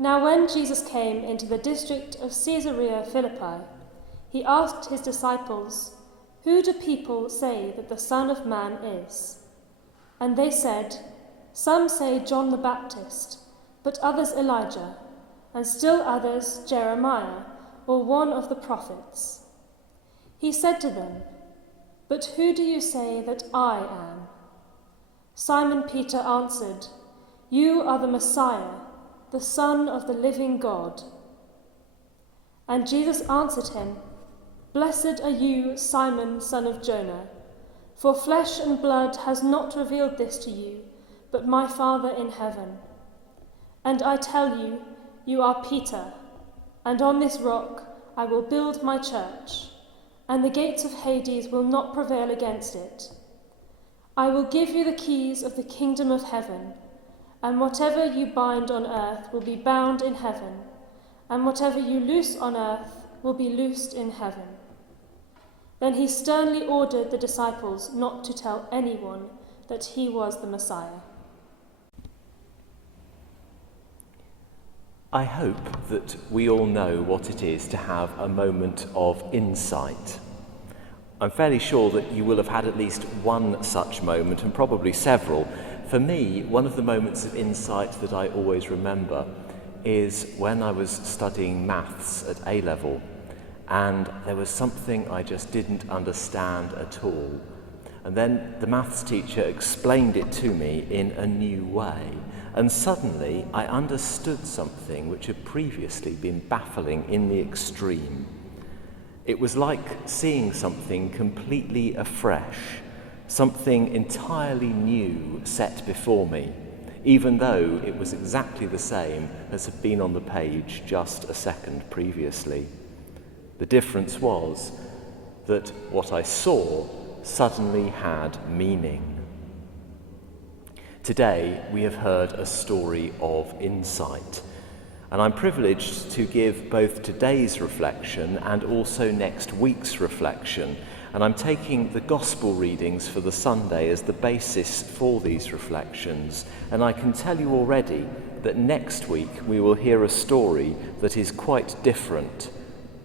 Now when Jesus came into the district of Caesarea Philippi, he asked his disciples, "Who do people say that the Son of Man is?" And they said, "Some say John the Baptist, but others Elijah, and still others Jeremiah, or one of the prophets." He said to them, "But who do you say that I am?" Simon Peter answered, "You are the Messiah, the Son of the living God." And Jesus answered him, "Blessed are you, Simon, son of Jonah, for flesh and blood has not revealed this to you, but my Father in heaven. And I tell you, you are Peter, and on this rock I will build my church, and the gates of Hades will not prevail against it. I will give you the keys of the kingdom of heaven, and whatever you bind on earth will be bound in heaven, and whatever you loose on earth will be loosed in heaven." Then he sternly ordered the disciples not to tell anyone that he was the Messiah. I hope that we all know what it is to have a moment of insight. I'm fairly sure that you will have had at least one such moment, and probably several. For me, one of the moments of insight that I always remember is when I was studying maths at A-level, and there was something I just didn't understand at all. And then the maths teacher explained it to me in a new way, and suddenly I understood something which had previously been baffling in the extreme. It was like seeing something completely afresh, something entirely new set before me, even though it was exactly the same as had been on the page just a second previously. The difference was that what I saw suddenly had meaning. Today we have heard a story of insight, and I'm privileged to give both today's reflection and also next week's reflection. And I'm taking the gospel readings for the Sunday as the basis for these reflections. And I can tell you already that next week we will hear a story that is quite different,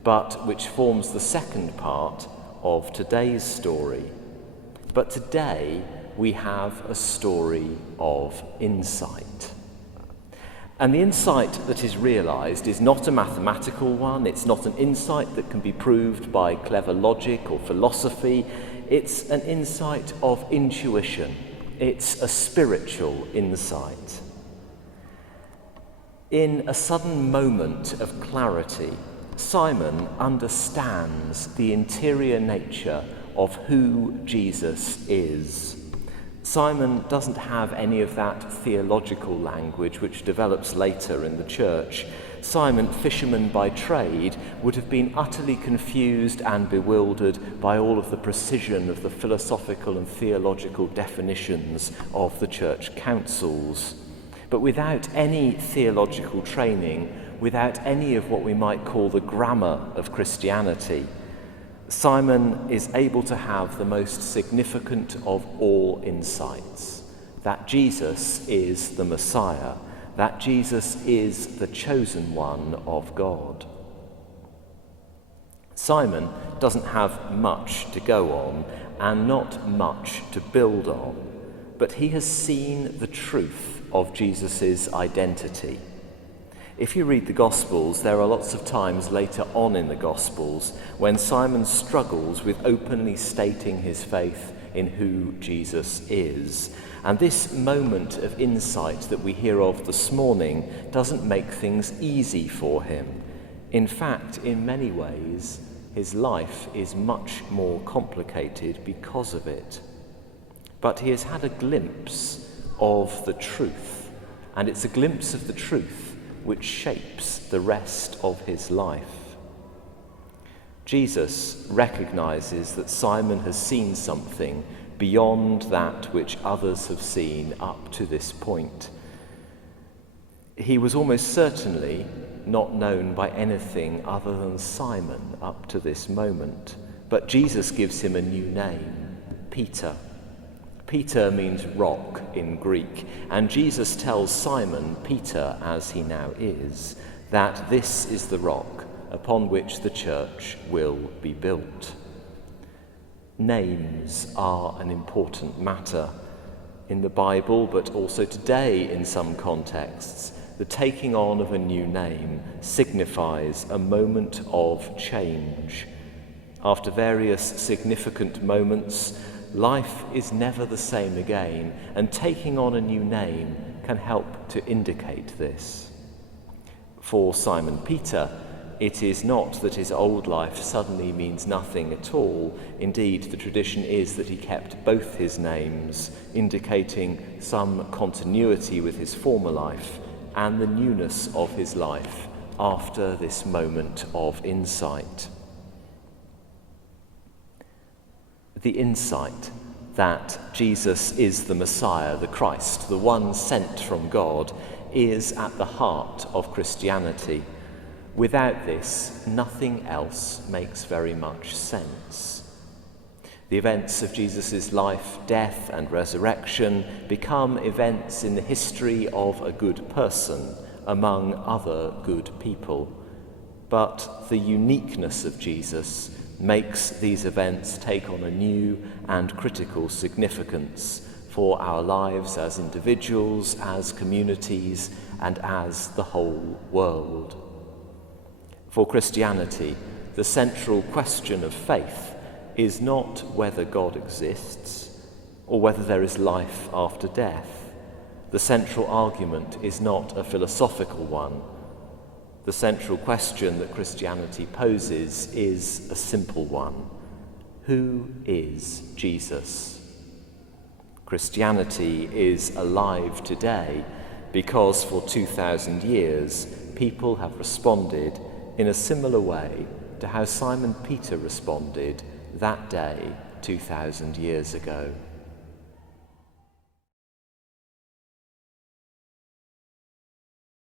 but which forms the second part of today's story. But today we have a story of insight. And the insight that is realised is not a mathematical one. It's not an insight that can be proved by clever logic or philosophy. It's an insight of intuition. It's a spiritual insight. In a sudden moment of clarity, Simon understands the interior nature of who Jesus is. Simon doesn't have any of that theological language which develops later in the church. Simon, fisherman by trade, would have been utterly confused and bewildered by all of the precision of the philosophical and theological definitions of the church councils. But without any theological training, without any of what we might call the grammar of Christianity, Simon is able to have the most significant of all insights, that Jesus is the Messiah, that Jesus is the chosen one of God. Simon doesn't have much to go on and not much to build on, but he has seen the truth of Jesus' identity. If you read the Gospels, there are lots of times later on in the Gospels when Simon struggles with openly stating his faith in who Jesus is. And this moment of insight that we hear of this morning doesn't make things easy for him. In fact, in many ways, his life is much more complicated because of it. But he has had a glimpse of the truth, and it's a glimpse of the truth which shapes the rest of his life. Jesus recognizes that Simon has seen something beyond that which others have seen up to this point. He was almost certainly not known by anything other than Simon up to this moment, but Jesus gives him a new name, Peter. Peter means rock in Greek, and Jesus tells Simon, Peter as he now is, that this is the rock upon which the church will be built. Names are an important matter in the Bible, but also today in some contexts. The taking on of a new name signifies a moment of change. After various significant moments, life is never the same again, and taking on a new name can help to indicate this. For Simon Peter, it is not that his old life suddenly means nothing at all. Indeed, the tradition is that he kept both his names, indicating some continuity with his former life and the newness of his life after this moment of insight. The insight that Jesus is the Messiah, the Christ, the one sent from God, is at the heart of Christianity. Without this, nothing else makes very much sense. The events of Jesus' life, death, and resurrection become events in the history of a good person among other good people. But the uniqueness of Jesus makes these events take on a new and critical significance for our lives as individuals, as communities, and as the whole world. For Christianity, the central question of faith is not whether God exists or whether there is life after death. The central argument is not a philosophical one. The central question that Christianity poses is a simple one. Who is Jesus? Christianity is alive today because for 2,000 years people have responded in a similar way to how Simon Peter responded that day 2,000 years ago.